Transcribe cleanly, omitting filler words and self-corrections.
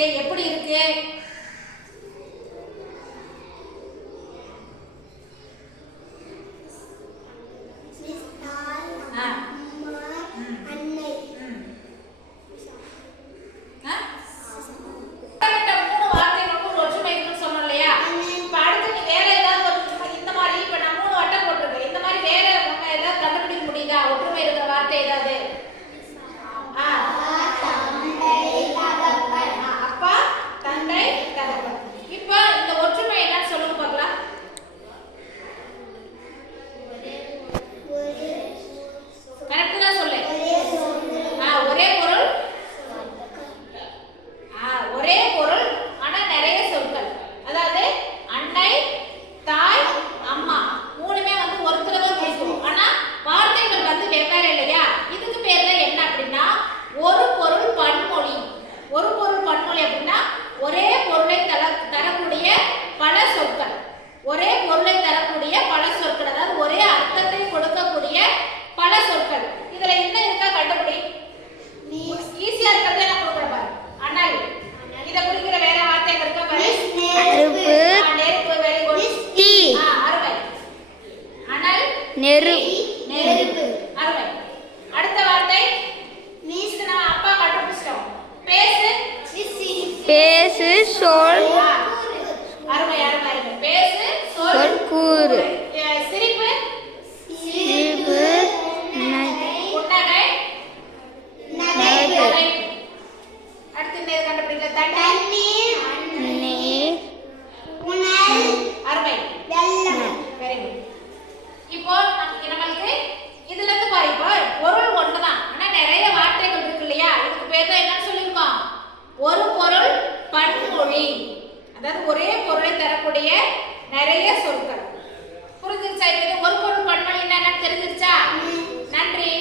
இருக்கு? எப்படி இருக்கு? நெருப்பு. அருமை. அடுத்த வார்த்தை மீஸ் நம்ம அப்பா கண்டுபிடிச்சோம். பேசு பேசு சொல் அருமை அருமை அருமை. பேசு சொல் கூறு. சிரிப்பு சிரிப்பு புன்னகை நகை. அடுத்து என்ன கண்டுபிடிக்கல? தண்ணீர் நீர் அருமை. Very good. இப்போ நமக்கு இதுல இருந்து பாரு, இப்போ பொருள் ஒண்ணுதான், ஆனா நிறைய வார்த்தைகள் இருக்கு இல்லையா? இதுக்கு பேர் தான் என்னன்னு சொல்லிருக்கோம்? ஒரு பொருள் பன்மொழி. அதாவது ஒரே பொருளை தரக்கூடிய நிறைய சொற்கள். புரிஞ்சிருச்சா? இப்போ ஒரு பொருள் பன்மொழி என்னன்னு தெரிஞ்சிருச்சா? நன்றி.